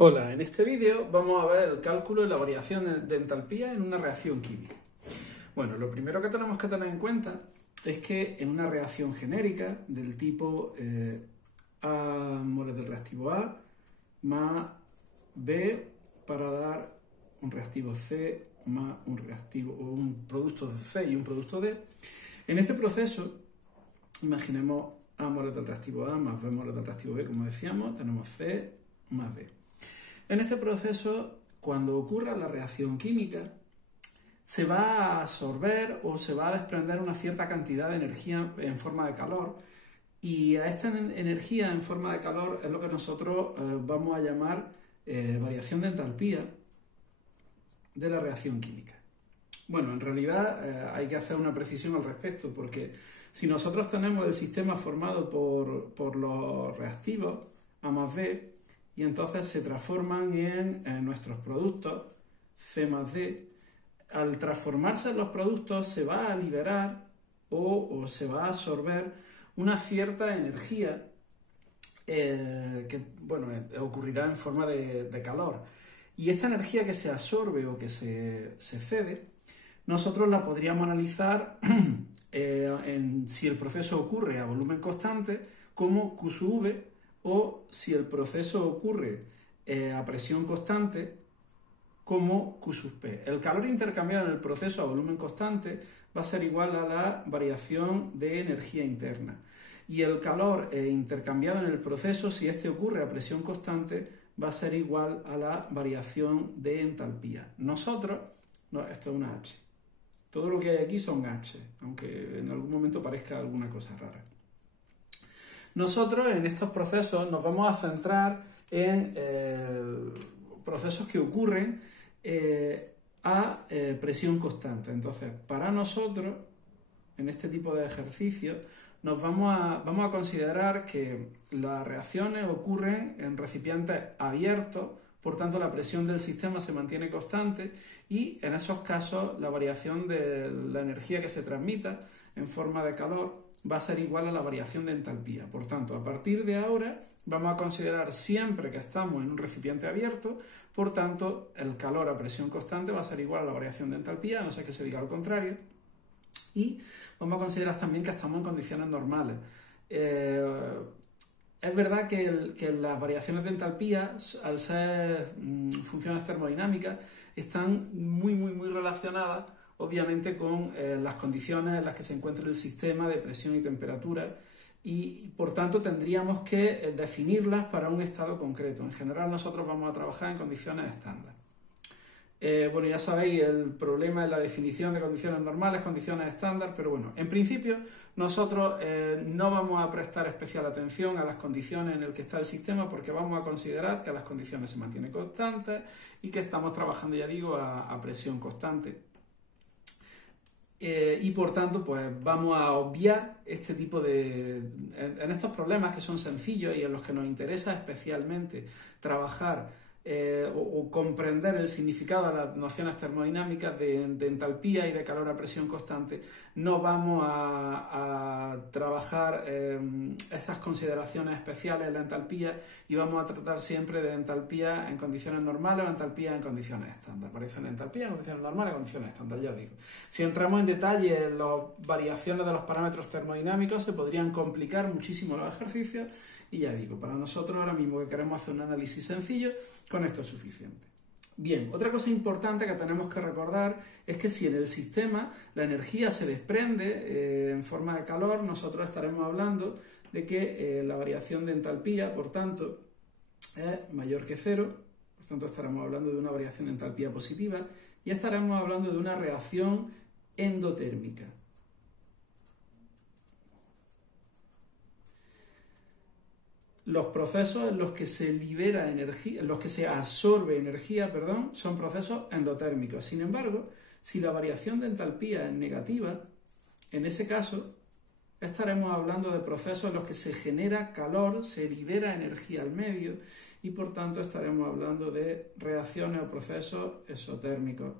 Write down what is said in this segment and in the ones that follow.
Hola, en este vídeo vamos a ver el cálculo de la variación de entalpía en una reacción química. Bueno, lo primero que tenemos que tener en cuenta es que en una reacción genérica del tipo A moles del reactivo A más B para dar un reactivo C más un producto C y un producto D, en este proceso imaginemos A moles del reactivo A más B moles del reactivo B, como decíamos, tenemos C más B. En este proceso, cuando ocurra la reacción química, se va a absorber o se va a desprender una cierta cantidad de energía en forma de calor, y a esta energía en forma de calor es lo que nosotros vamos a llamar variación de entalpía de la reacción química. Bueno, en realidad hay que hacer una precisión al respecto, porque si nosotros tenemos el sistema formado por los reactivos A más B, y entonces se transforman en nuestros productos C más D, al transformarse en los productos se va a liberar o se va a absorber una cierta energía que ocurrirá en forma de calor. Y esta energía que se absorbe o que se cede, nosotros la podríamos analizar si el proceso ocurre a volumen constante como Q sub V, o si el proceso ocurre a presión constante como Q sub P. El calor intercambiado en el proceso a volumen constante va a ser igual a la variación de energía interna. Y el calor intercambiado en el proceso, si este ocurre a presión constante, va a ser igual a la variación de entalpía. Nosotros, esto es una H. Todo lo que hay aquí son H, aunque en algún momento parezca alguna cosa rara. Nosotros en estos procesos nos vamos a centrar en procesos que ocurren a presión constante. Entonces, para nosotros, en este tipo de ejercicios, vamos a considerar que las reacciones ocurren en recipientes abiertos, por tanto la presión del sistema se mantiene constante, y en esos casos la variación de la energía que se transmita en forma de calor va a ser igual a la variación de entalpía. Por tanto, a partir de ahora vamos a considerar siempre que estamos en un recipiente abierto, por tanto, el calor a presión constante va a ser igual a la variación de entalpía, a no ser que se diga lo contrario. Y vamos a considerar también que estamos en condiciones normales. Es verdad que las variaciones de entalpía, al ser funciones termodinámicas, están muy relacionadas, obviamente, con las condiciones en las que se encuentra el sistema de presión y temperatura, y por tanto tendríamos que definirlas para un estado concreto. En general nosotros vamos a trabajar en condiciones estándar. Bueno, ya sabéis, el problema es la definición de condiciones normales, condiciones estándar, pero bueno, en principio nosotros no vamos a prestar especial atención a las condiciones en las que está el sistema, porque vamos a considerar que las condiciones se mantienen constantes y que estamos trabajando, ya digo, a presión constante. Y por tanto, pues vamos a obviar este tipo en estos problemas que son sencillos y en los que nos interesa especialmente trabajar o comprender el significado de las nociones termodinámicas de entalpía y de calor a presión constante. No vamos a trabajar esas consideraciones especiales en la entalpía, y vamos a tratar siempre de entalpía en condiciones normales o entalpía en condiciones estándar. Variación de entalpía en condiciones normales y condiciones estándar, ya os digo. Si entramos en detalle en las variaciones de los parámetros termodinámicos, se podrían complicar muchísimo los ejercicios, y ya digo, para nosotros ahora mismo que queremos hacer un análisis sencillo, con esto es suficiente. Bien, otra cosa importante que tenemos que recordar es que si en el sistema la energía se desprende en forma de calor, nosotros estaremos hablando de que la variación de entalpía, por tanto, es mayor que cero, por tanto estaremos hablando de una variación de entalpía positiva, y estaremos hablando de una reacción endotérmica. Los procesos en los que se libera energía, en los que se absorbe energía, son procesos endotérmicos. Sin embargo, si la variación de entalpía es negativa, en ese caso estaremos hablando de procesos en los que se genera calor, se libera energía al medio, y por tanto estaremos hablando de reacciones o procesos exotérmicos.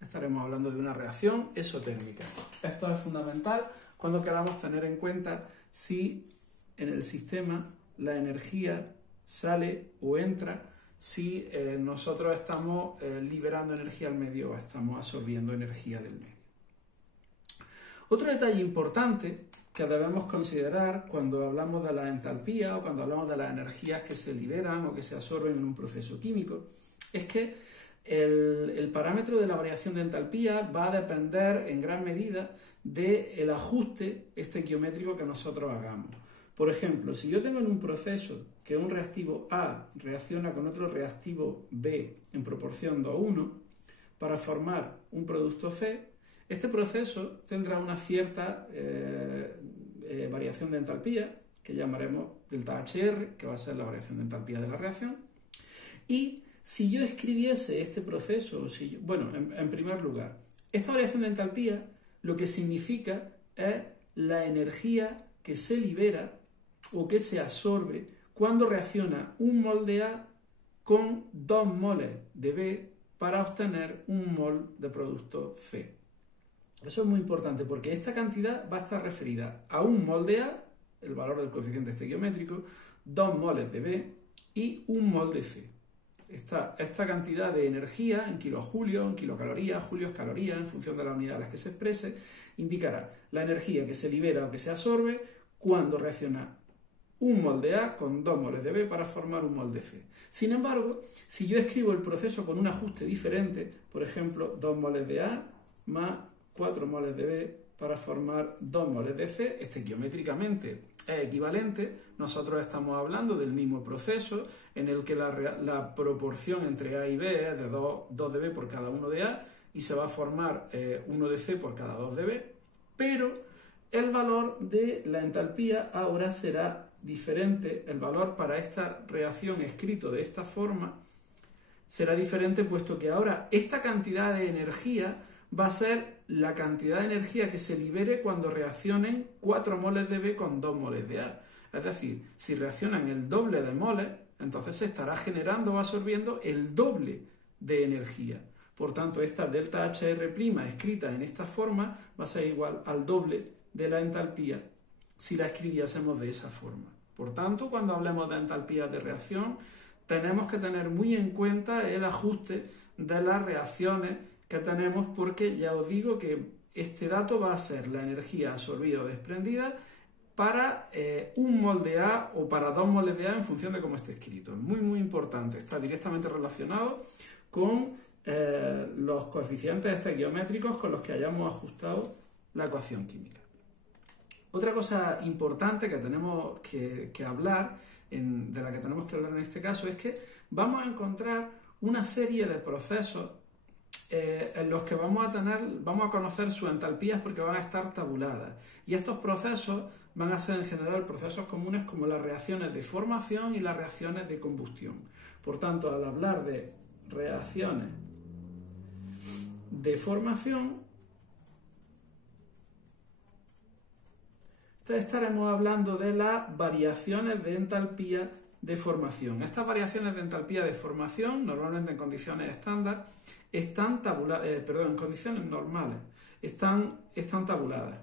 Estaremos hablando de una reacción exotérmica. Esto es fundamental cuando queramos tener en cuenta si en el sistema la energía sale o entra si nosotros estamos liberando energía al medio o estamos absorbiendo energía del medio. Otro detalle importante que debemos considerar cuando hablamos de la entalpía o cuando hablamos de las energías que se liberan o que se absorben en un proceso químico es que el parámetro de la variación de entalpía va a depender en gran medida del ajuste estequiométrico que nosotros hagamos. Por ejemplo, si yo tengo en un proceso que un reactivo A reacciona con otro reactivo B en proporción 2:1 para formar un producto C, este proceso tendrá una cierta variación de entalpía, que llamaremos delta HR, que va a ser la variación de entalpía de la reacción. Y si yo escribiese este proceso, en primer lugar, esta variación de entalpía lo que significa es la energía que se libera o que se absorbe cuando reacciona un mol de A con 2 moles de B para obtener un mol de producto C. Eso es muy importante porque esta cantidad va a estar referida a un mol de A, el valor del coeficiente estequiométrico, 2 moles de B y un mol de C. Esta cantidad de energía en kilojulios, en kilocalorías, julios calorías, en función de la unidad a la que se exprese, indicará la energía que se libera o que se absorbe cuando reacciona un mol de A con 2 moles de B para formar un mol de C. Sin embargo, si yo escribo el proceso con un ajuste diferente, por ejemplo, 2 moles de A más 4 moles de B para formar 2 moles de C, estequiométricamente es equivalente, nosotros estamos hablando del mismo proceso en el que la proporción entre A y B es de 2 de B por cada 1 de A y se va a formar 1 de C por cada 2 de B, pero el valor de la entalpía ahora será diferente, el valor para esta reacción escrito de esta forma será diferente puesto que ahora esta cantidad de energía va a ser la cantidad de energía que se libere cuando reaccionen 4 moles de B con 2 moles de A. Es decir, si reaccionan el doble de moles, entonces se estará generando o absorbiendo el doble de energía. Por tanto, esta delta HR' escrita en esta forma va a ser igual al doble de la entalpía si la escribiésemos de esa forma. Por tanto, cuando hablemos de entalpía de reacción, tenemos que tener muy en cuenta el ajuste de las reacciones que tenemos porque ya os digo que este dato va a ser la energía absorbida o desprendida para un mol de A o para 2 moles de A en función de cómo esté escrito. Es muy muy importante, está directamente relacionado con los coeficientes estequiométricos con los que hayamos ajustado la ecuación química. Otra cosa importante que tenemos que hablar, de la que tenemos que hablar en este caso, es que vamos a encontrar una serie de procesos en los que vamos a conocer sus entalpías porque van a estar tabuladas. Y estos procesos van a ser en general procesos comunes como las reacciones de formación y las reacciones de combustión. Por tanto, al hablar de reacciones de formación, estaremos hablando de las variaciones de entalpía de formación. Estas variaciones de entalpía de formación, normalmente en condiciones estándar, en condiciones normales, están tabuladas.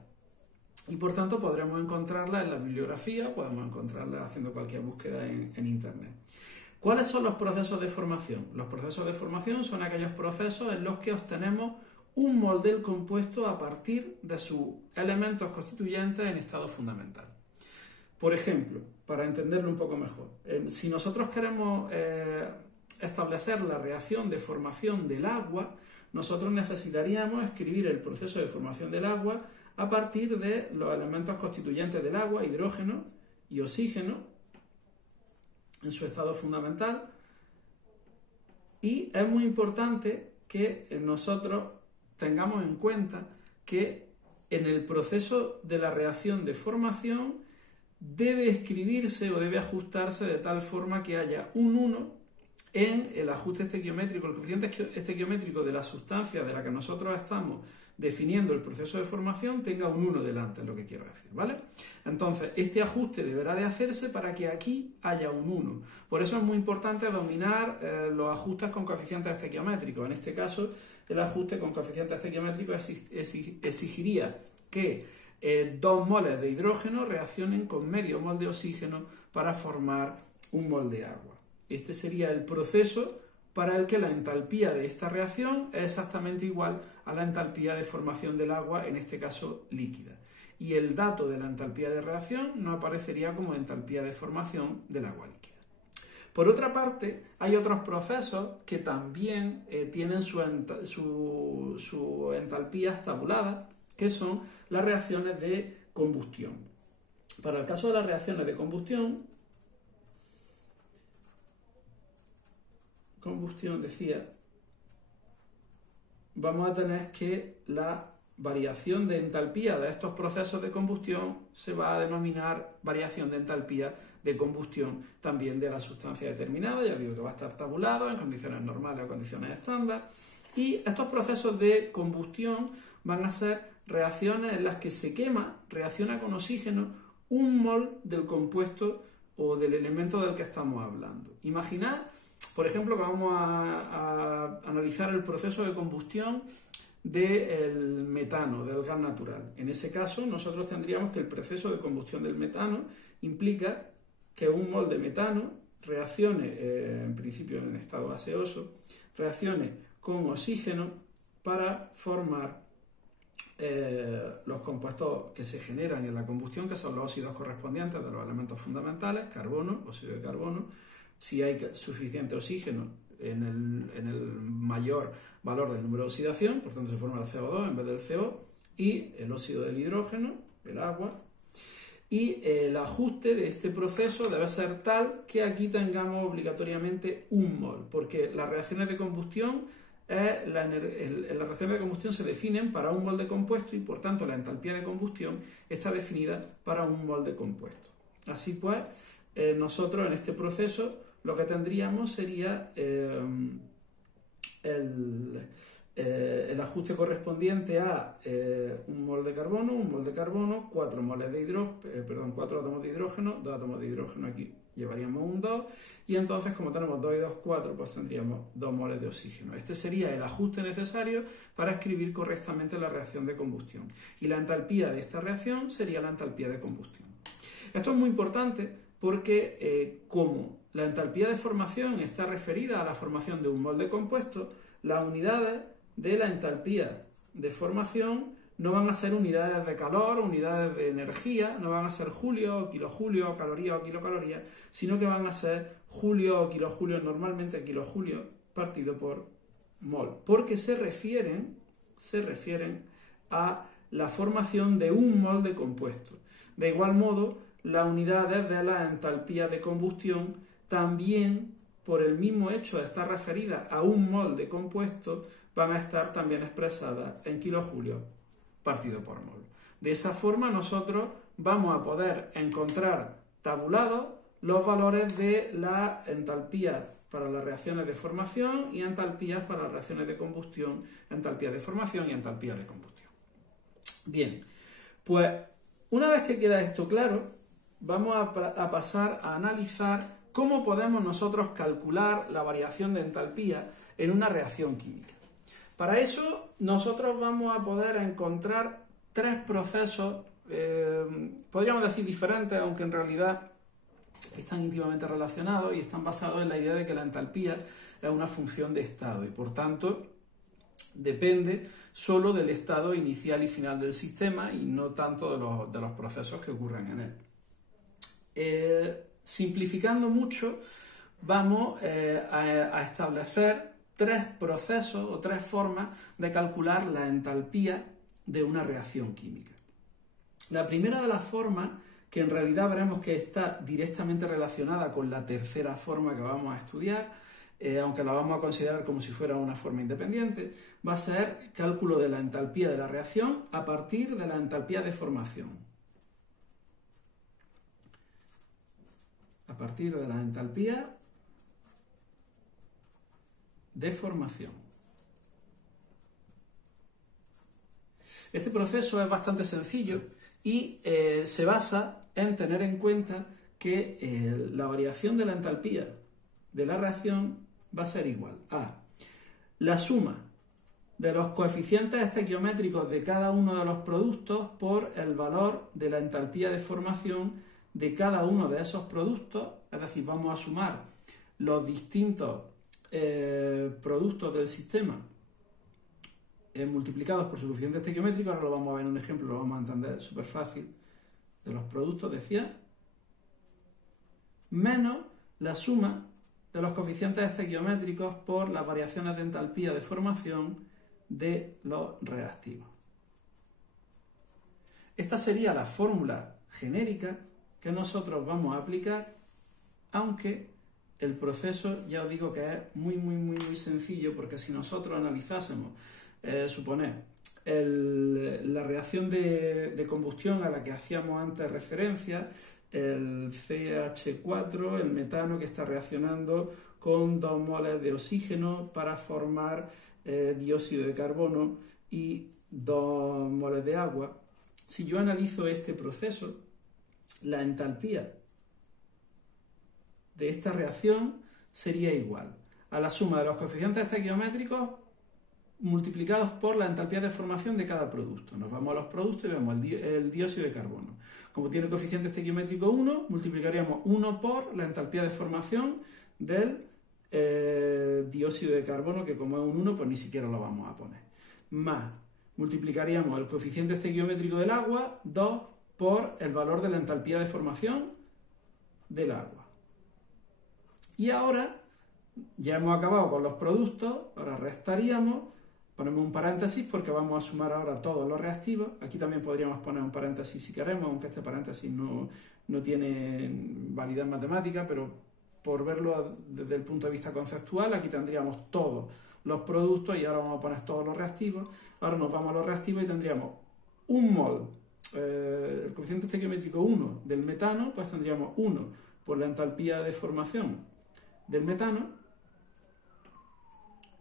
Y por tanto podremos encontrarlas en la bibliografía, podemos encontrarlas haciendo cualquier búsqueda en Internet. ¿Cuáles son los procesos de formación? Los procesos de formación son aquellos procesos en los que obtenemos un mol del compuesto a partir de sus elementos constituyentes en estado fundamental. Por ejemplo, para entenderlo un poco mejor, si nosotros queremos establecer la reacción de formación del agua, nosotros necesitaríamos escribir el proceso de formación del agua a partir de los elementos constituyentes del agua, hidrógeno y oxígeno, en su estado fundamental. Y es muy importante que nosotros tengamos en cuenta que en el proceso de la reacción de formación debe escribirse o debe ajustarse de tal forma que haya un 1 en el ajuste estequiométrico, el coeficiente estequiométrico de la sustancia de la que nosotros estamos definiendo el proceso de formación tenga un 1 delante, es lo que quiero decir, ¿vale? Entonces, este ajuste deberá de hacerse para que aquí haya un 1. Por eso es muy importante dominar los ajustes con coeficientes estequiométricos. En este caso, el ajuste con coeficiente estequiométrico exigiría que 2 moles de hidrógeno reaccionen con medio mol de oxígeno para formar 1 mol de agua. Este sería el proceso para el que la entalpía de esta reacción es exactamente igual a la entalpía de formación del agua, en este caso líquida. Y el dato de la entalpía de reacción no aparecería como entalpía de formación del agua líquida. Por otra parte, hay otros procesos que también tienen su entalpías tabuladas, que son las reacciones de combustión. Para el caso de las reacciones de combustión, decía, vamos a tener que la variación de entalpía de estos procesos de combustión se va a denominar variación de entalpía de combustión también de la sustancia determinada. Ya digo que va a estar tabulado en condiciones normales o condiciones estándar. Y estos procesos de combustión van a ser reacciones en las que se reacciona con oxígeno 1 mol del compuesto o del elemento del que estamos hablando. Imaginad, por ejemplo, que vamos a analizar el proceso de combustión del metano, del gas natural. En ese caso, nosotros tendríamos que el proceso de combustión del metano implica que 1 mol de metano reaccione, en principio en estado gaseoso, reaccione con oxígeno para formar los compuestos que se generan en la combustión, que son los óxidos correspondientes de los elementos fundamentales, carbono, óxido de carbono. Si hay suficiente oxígeno en el mayor valor del número de oxidación, por tanto se forma el CO2 en vez del CO, y el óxido del hidrógeno, el agua. Y el ajuste de este proceso debe ser tal que aquí tengamos obligatoriamente 1 mol, porque las reacciones de combustión las reacciones de combustión se definen para 1 mol de compuesto y por tanto la entalpía de combustión está definida para 1 mol de compuesto. Así pues, nosotros en este proceso lo que tendríamos sería el ajuste correspondiente a 1 mol de carbono, 1 mol de carbono, 4 moles de 4 átomos de hidrógeno, 2 átomos de hidrógeno aquí llevaríamos un 2, y entonces como tenemos 2 y 2, 4, pues tendríamos 2 moles de oxígeno. Este sería el ajuste necesario para escribir correctamente la reacción de combustión. Y la entalpía de esta reacción sería la entalpía de combustión. Esto es muy importante porque como la entalpía de formación está referida a la formación de 1 mol de compuesto, las unidades de la entalpía de formación no van a ser unidades de calor, unidades de energía, no van a ser julios, kilojulios, calorías o kilocalorías, sino que van a ser julios o kilojulios, normalmente kilojulios partido por mol, porque se refieren a la formación de 1 mol de compuesto. De igual modo, las unidades de la entalpía de combustión también, por el mismo hecho de estar referidas a 1 mol de compuesto, van a estar también expresadas en kilojulios partido por mol. De esa forma nosotros vamos a poder encontrar tabulados los valores de la entalpía para las reacciones de formación y entalpías para las reacciones de combustión, entalpía de formación y entalpía de combustión. Bien, pues una vez que queda esto claro, vamos a pasar a analizar cómo podemos nosotros calcular la variación de entalpía en una reacción química. Para eso nosotros vamos a poder encontrar 3 procesos, podríamos decir diferentes, aunque en realidad están íntimamente relacionados y están basados en la idea de que la entalpía es una función de estado y por tanto depende solo del estado inicial y final del sistema y no tanto de los procesos que ocurren en él. Simplificando mucho, vamos a establecer 3 procesos o 3 formas de calcular la entalpía de una reacción química. La primera de las formas, que en realidad veremos que está directamente relacionada con la tercera forma que vamos a estudiar, aunque la vamos a considerar como si fuera una forma independiente, va a ser cálculo de la entalpía de la reacción a partir de la entalpía de formación. A partir de la entalpía de formación. Este proceso es bastante sencillo y se basa en tener en cuenta que la variación de la entalpía de la reacción va a ser igual a la suma de los coeficientes estequiométricos de cada uno de los productos por el valor de la entalpía de formación de cada uno de esos productos, es decir, vamos a sumar los distintos productos del sistema multiplicados por su coeficiente estequiométrico. Ahora lo vamos a ver en un ejemplo, lo vamos a entender súper fácil, de los productos, decía, menos la suma de los coeficientes estequiométricos por las variaciones de entalpía de formación de los reactivos. Esta sería la fórmula genérica que nosotros vamos a aplicar, aunque el proceso ya os digo que es muy sencillo, porque si nosotros analizásemos, suponer, la reacción de combustión a la que hacíamos antes referencia, el CH4, el metano que está reaccionando con 2 moles de oxígeno para formar dióxido de carbono y 2 moles de agua. Si yo analizo este proceso, la entalpía de esta reacción sería igual a la suma de los coeficientes estequiométricos multiplicados por la entalpía de formación de cada producto. Nos vamos a los productos y vemos el dióxido de carbono. Como tiene coeficiente estequiométrico 1, multiplicaríamos 1 por la entalpía de formación del dióxido de carbono, que como es un 1, pues ni siquiera lo vamos a poner. Más, multiplicaríamos el coeficiente estequiométrico del agua, 2, por el valor de la entalpía de formación del agua. Y ahora, ya hemos acabado con los productos, ahora restaríamos, ponemos un paréntesis porque vamos a sumar ahora todos los reactivos. Aquí también podríamos poner un paréntesis si queremos, aunque este paréntesis no tiene validez matemática, pero por verlo desde el punto de vista conceptual, aquí tendríamos todos los productos y ahora vamos a poner todos los reactivos. Ahora nos vamos a los reactivos y tendríamos un mol, el coeficiente estequiométrico 1 del metano, pues tendríamos 1 por la entalpía de formación del metano,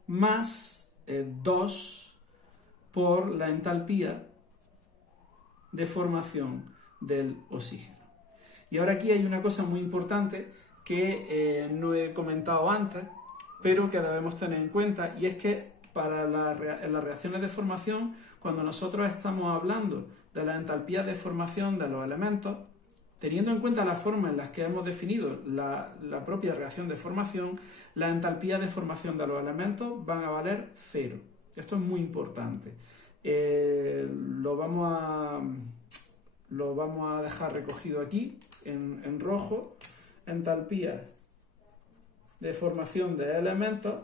más 2 por la entalpía de formación del oxígeno. Y ahora aquí hay una cosa muy importante que no he comentado antes, pero que debemos tener en cuenta, y es que para en las reacciones de formación, cuando nosotros estamos hablando de la entalpía de formación de los elementos, teniendo en cuenta la forma en la que hemos definido la propia reacción de formación, la entalpía de formación de los elementos van a valer 0. Esto es muy importante. Lo vamos a dejar recogido aquí en rojo. Entalpía de formación de elementos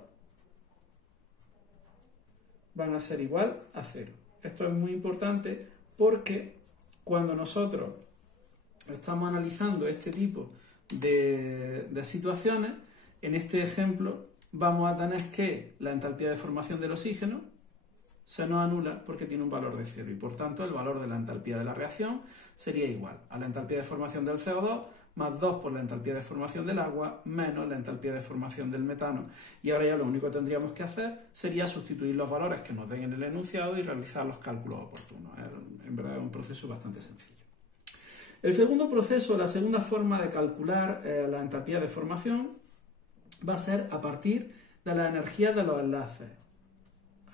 van a ser igual a 0. Esto es muy importante porque cuando nosotros estamos analizando este tipo de situaciones, en este ejemplo vamos a tener que la entalpía de formación del oxígeno se nos anula porque tiene un valor de 0 y por tanto el valor de la entalpía de la reacción sería igual a la entalpía de formación del CO2 más 2 por la entalpía de formación del agua menos la entalpía de formación del metano. Y ahora ya lo único que tendríamos que hacer sería sustituir los valores que nos den en el enunciado y realizar los cálculos oportunos. En verdad es un proceso bastante sencillo. El segundo proceso, la segunda forma de calcular la entalpía de formación va a ser a partir de la energía de los enlaces.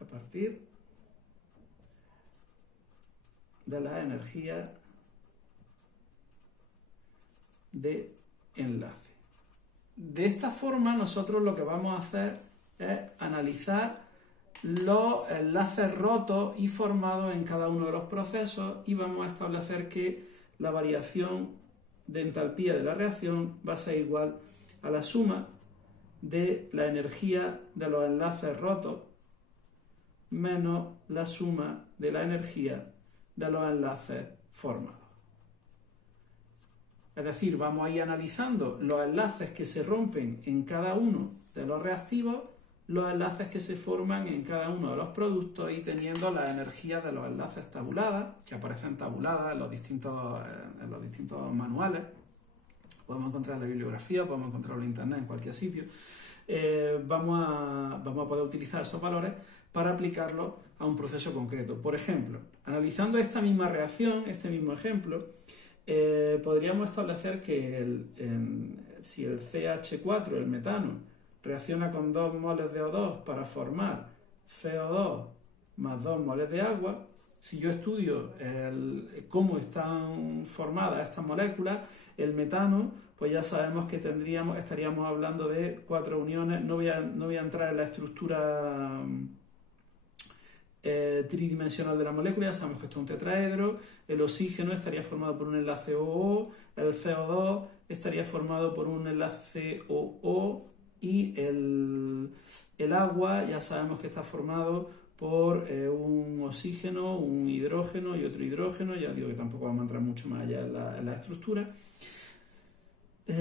A partir de la energía de enlace. De esta forma nosotros lo que vamos a hacer es analizar los enlaces rotos y formados en cada uno de los procesos y vamos a establecer que la variación de entalpía de la reacción va a ser igual a la suma de la energía de los enlaces rotos menos la suma de la energía de los enlaces formados. Es decir, vamos a ir analizando los enlaces que se rompen en cada uno de los reactivos, los enlaces que se forman en cada uno de los productos y teniendo las energías de los enlaces tabuladas, que aparecen tabuladas en los distintos manuales. Podemos encontrar en la bibliografía, podemos encontrarlo en internet, en cualquier sitio. Vamos a poder utilizar esos valores para aplicarlos a un proceso concreto. Por ejemplo, analizando esta misma reacción, este mismo ejemplo, podríamos establecer que si el CH4, el metano, reacciona con 2 moles de O2 para formar CO2 más 2 moles de agua, si yo estudio cómo están formadas estas moléculas, el metano, pues ya sabemos que estaríamos hablando de 4 uniones. No voy a entrar en la estructura tridimensional de la molécula, ya sabemos que esto es un tetraedro. El oxígeno estaría formado por un enlace OO, el CO2 estaría formado por un enlace OO y el agua ya sabemos que está formado por un oxígeno, un hidrógeno y otro hidrógeno. Ya digo que tampoco vamos a entrar mucho más allá en la estructura.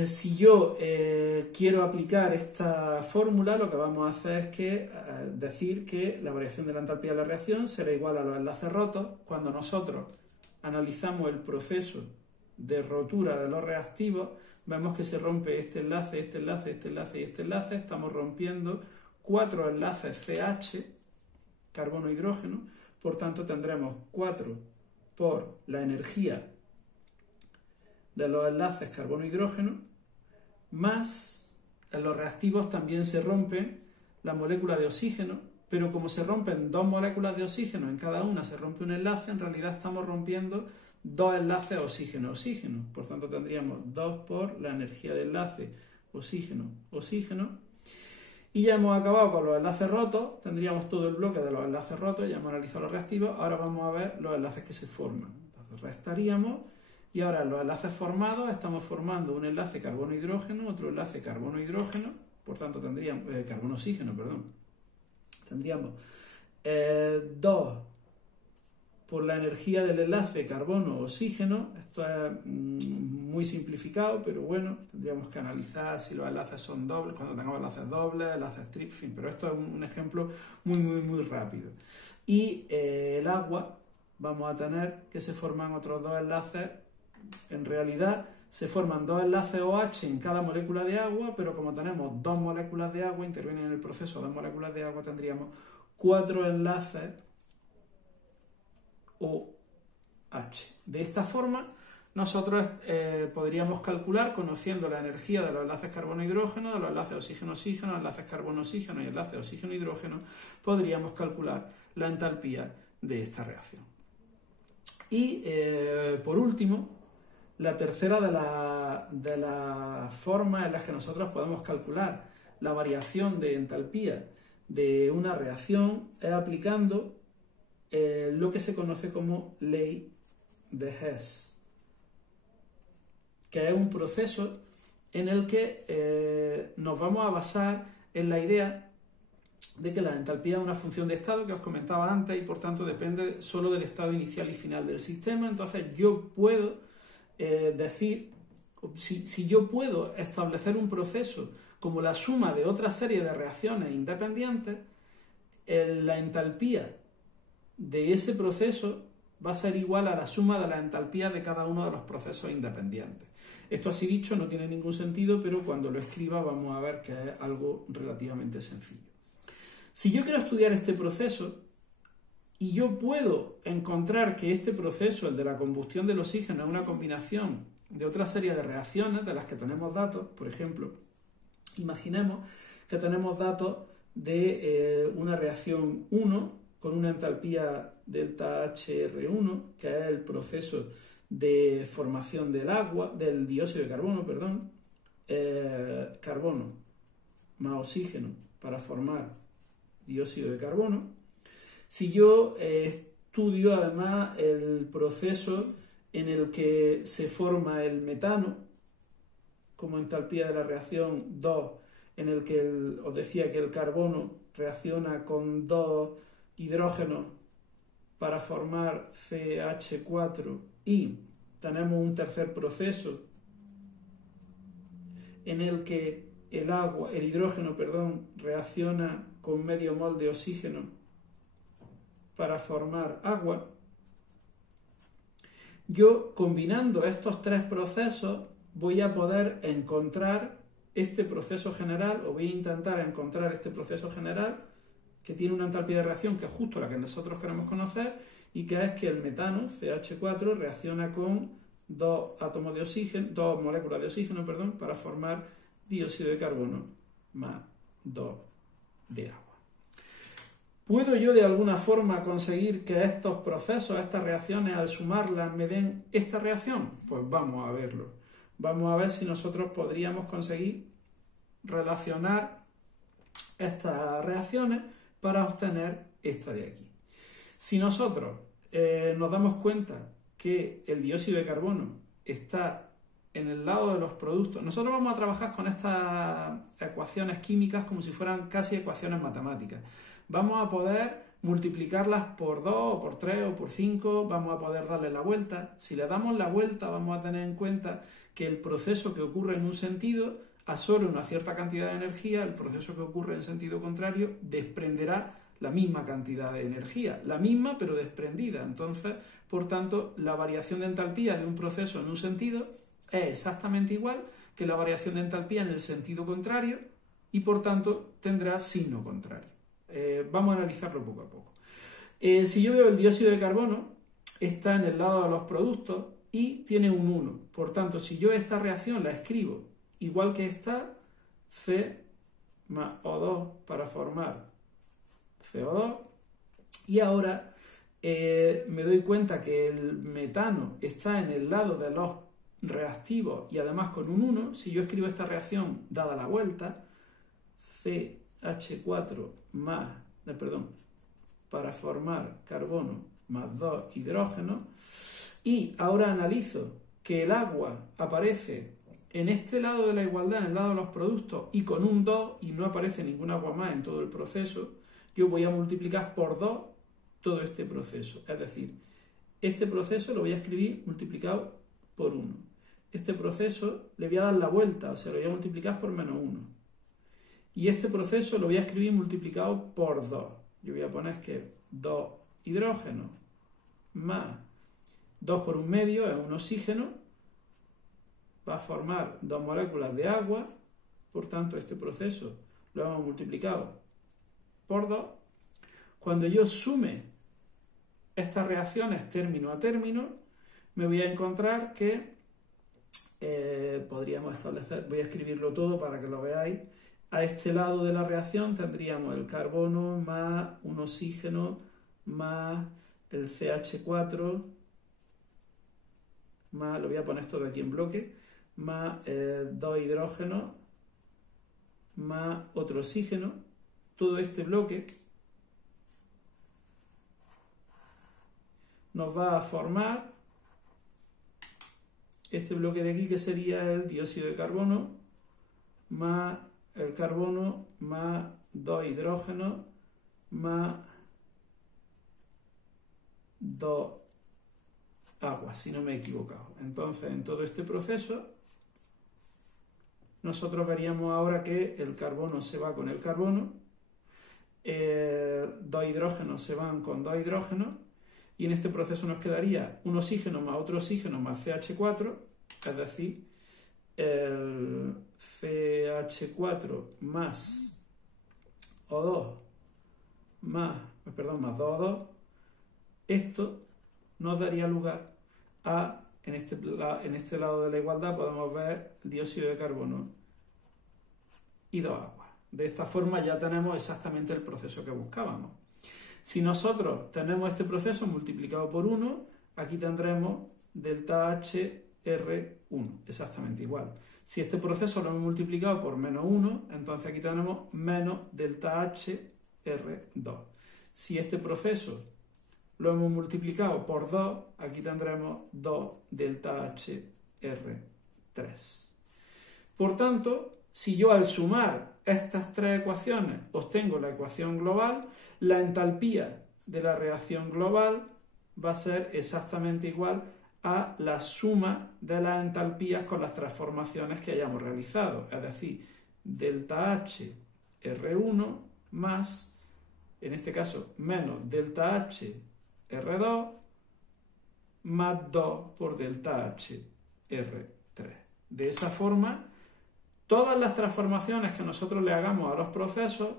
Si yo quiero aplicar esta fórmula, lo que vamos a hacer es decir que la variación de la entalpía de la reacción será igual a los enlaces rotos. Cuando nosotros analizamos el proceso de rotura de los reactivos, vemos que se rompe este enlace, este enlace, este enlace y este enlace. Estamos rompiendo 4 enlaces CH, carbono-hidrógeno. Por tanto, tendremos 4 por la energía de los enlaces carbono-hidrógeno, más en los reactivos también se rompe la molécula de oxígeno, pero como se rompen 2 moléculas de oxígeno, en cada una se rompe un enlace, en realidad estamos rompiendo 2 enlaces oxígeno-oxígeno. Por tanto, tendríamos 2 por la energía de enlace oxígeno-oxígeno. Y ya hemos acabado con los enlaces rotos, tendríamos todo el bloque de los enlaces rotos, ya hemos analizado los reactivos, ahora vamos a ver los enlaces que se forman. Entonces restaríamos. Y ahora en los enlaces formados estamos formando un enlace carbono-hidrógeno, otro enlace carbono-hidrógeno, por tanto tendríamos, carbono-oxígeno, perdón. Tendríamos 2 por la energía del enlace carbono-oxígeno. Esto es muy simplificado, pero bueno, tendríamos que analizar si los enlaces son dobles, cuando tengamos enlaces dobles, enlaces triples, en fin, pero esto es un ejemplo muy rápido. Y el agua, vamos a tener que se forman otros 2 enlaces. En realidad se forman 2 enlaces OH en cada molécula de agua, pero como tenemos 2 moléculas de agua, intervienen en el proceso 2 moléculas de agua, tendríamos 4 enlaces OH. De esta forma, nosotros podríamos calcular, conociendo la energía de los enlaces carbono-hidrógeno, de los enlaces oxígeno-oxígeno, enlaces carbono-oxígeno y enlaces oxígeno-hidrógeno, podríamos calcular la entalpía de esta reacción. Y por último, la tercera de las formas en las que nosotros podemos calcular la variación de entalpía de una reacción es aplicando lo que se conoce como ley de Hess, que es un proceso en el que nos vamos a basar en la idea de que la entalpía es una función de estado que os comentaba antes y por tanto depende solo del estado inicial y final del sistema. Entonces yo puedo decir, si yo puedo establecer un proceso como la suma de otra serie de reacciones independientes, la entalpía de ese proceso va a ser igual a la suma de la entalpía de cada uno de los procesos independientes. Esto así dicho no tiene ningún sentido, pero cuando lo escriba vamos a ver que es algo relativamente sencillo. Si yo quiero estudiar este proceso y yo puedo encontrar que este proceso, el de la combustión del oxígeno, es una combinación de otra serie de reacciones de las que tenemos datos, por ejemplo, imaginemos que tenemos datos de una reacción 1 con una entalpía delta HR1, que es el proceso de formación del dióxido de carbono, perdón, carbono más oxígeno para formar dióxido de carbono. Si yo estudio además el proceso en el que se forma el metano como entalpía de la reacción 2, en el que os decía que el carbono reacciona con 2 hidrógenos para formar CH4 y tenemos un tercer proceso en el que el hidrógeno, reacciona con medio mol de oxígeno para formar agua. Yo, combinando estos 3 procesos, voy a poder encontrar este proceso general, o voy a intentar encontrar este proceso general que tiene una entalpía de reacción que es justo la que nosotros queremos conocer, y que es que el metano, CH4, reacciona con 2 moléculas de oxígeno, para formar dióxido de carbono más 2 de agua. ¿Puedo yo de alguna forma conseguir que estos procesos, estas reacciones, al sumarlas me den esta reacción? Pues vamos a verlo. Vamos a ver si nosotros podríamos conseguir relacionar estas reacciones para obtener esta de aquí. Si nosotros nos damos cuenta que el dióxido de carbono está en el lado de los productos, nosotros vamos a trabajar con estas ecuaciones químicas como si fueran casi ecuaciones matemáticas. Vamos a poder multiplicarlas por 2 o por 3 o por 5, vamos a poder darle la vuelta. Si le damos la vuelta, vamos a tener en cuenta que el proceso que ocurre en un sentido absorbe una cierta cantidad de energía, el proceso que ocurre en sentido contrario desprenderá la misma cantidad de energía, la misma pero desprendida. Entonces, por tanto, la variación de entalpía de un proceso en un sentido es exactamente igual que la variación de entalpía en el sentido contrario y, por tanto, tendrá signo contrario. Vamos a analizarlo poco a poco. Si yo veo el dióxido de carbono, está en el lado de los productos y tiene un 1. Por tanto, si yo esta reacción la escribo igual que esta, C más O2 para formar CO2, y ahora me doy cuenta que el metano está en el lado de los reactivos y además con un 1. Si yo escribo esta reacción dada la vuelta, CH4 más, para formar carbono más 2 hidrógenos, y ahora analizo que el agua aparece en este lado de la igualdad, en el lado de los productos, y con un 2, y no aparece ningún agua más en todo el proceso, yo voy a multiplicar por 2 todo este proceso. Es decir, este proceso lo voy a escribir multiplicado por 1. Este proceso le voy a dar la vuelta, o sea, lo voy a multiplicar por menos 1. Y este proceso lo voy a escribir multiplicado por 2. Yo voy a poner que 2 hidrógenos más 2 por un medio es un oxígeno, va a formar 2 moléculas de agua, por tanto este proceso lo hemos multiplicado por 2. Cuando yo sume estas reacciones término a término, me voy a encontrar que podríamos establecer, voy a escribirlo todo para que lo veáis. A este lado de la reacción tendríamos el carbono más un oxígeno más el CH4 más, lo voy a poner todo aquí en bloque, más 2 hidrógenos más otro oxígeno. Todo este bloque nos va a formar este bloque de aquí, que sería el dióxido de carbono más el carbono más 2 hidrógenos más 2 aguas, si no me he equivocado. Entonces, en todo este proceso, nosotros veríamos ahora que el carbono se va con el carbono, 2 hidrógenos se van con 2 hidrógenos, y en este proceso nos quedaría un oxígeno más otro oxígeno más CH4, es decir, el CH4 más O2 más 2O2, esto nos daría lugar a, en este lado de la igualdad podemos ver dióxido de carbono y 2 aguas. De esta forma ya tenemos exactamente el proceso que buscábamos. Si nosotros tenemos este proceso multiplicado por 1, aquí tendremos delta H R1, exactamente igual. Si este proceso lo hemos multiplicado por menos 1, entonces aquí tenemos menos delta H R2. Si este proceso lo hemos multiplicado por 2, aquí tendremos 2 delta H R3. Por tanto, si yo al sumar estas tres ecuaciones obtengo la ecuación global, la entalpía de la reacción global va a ser exactamente igual a la suma de las entalpías con las transformaciones que hayamos realizado, es decir, delta H R1 más, en este caso, menos delta H R2 más 2 por delta H R3. De esa forma, todas las transformaciones que nosotros le hagamos a los procesos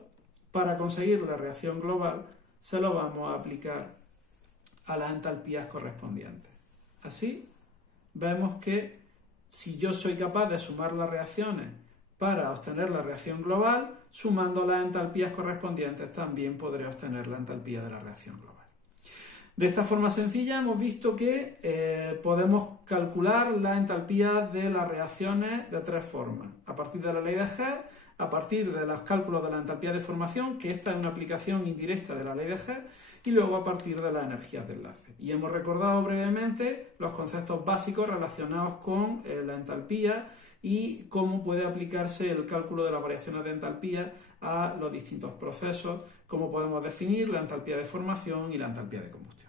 para conseguir la reacción global se lo vamos a aplicar a las entalpías correspondientes. Así, vemos que si yo soy capaz de sumar las reacciones para obtener la reacción global, sumando las entalpías correspondientes también podré obtener la entalpía de la reacción global. De esta forma sencilla hemos visto que podemos calcular la entalpía de las reacciones de tres formas. A partir de la ley de Hess, a partir de los cálculos de la entalpía de formación, que esta es una aplicación indirecta de la ley de Hess, y luego a partir de las energías de enlace. Y hemos recordado brevemente los conceptos básicos relacionados con la entalpía y cómo puede aplicarse el cálculo de las variaciones de entalpía a los distintos procesos, cómo podemos definir la entalpía de formación y la entalpía de combustión.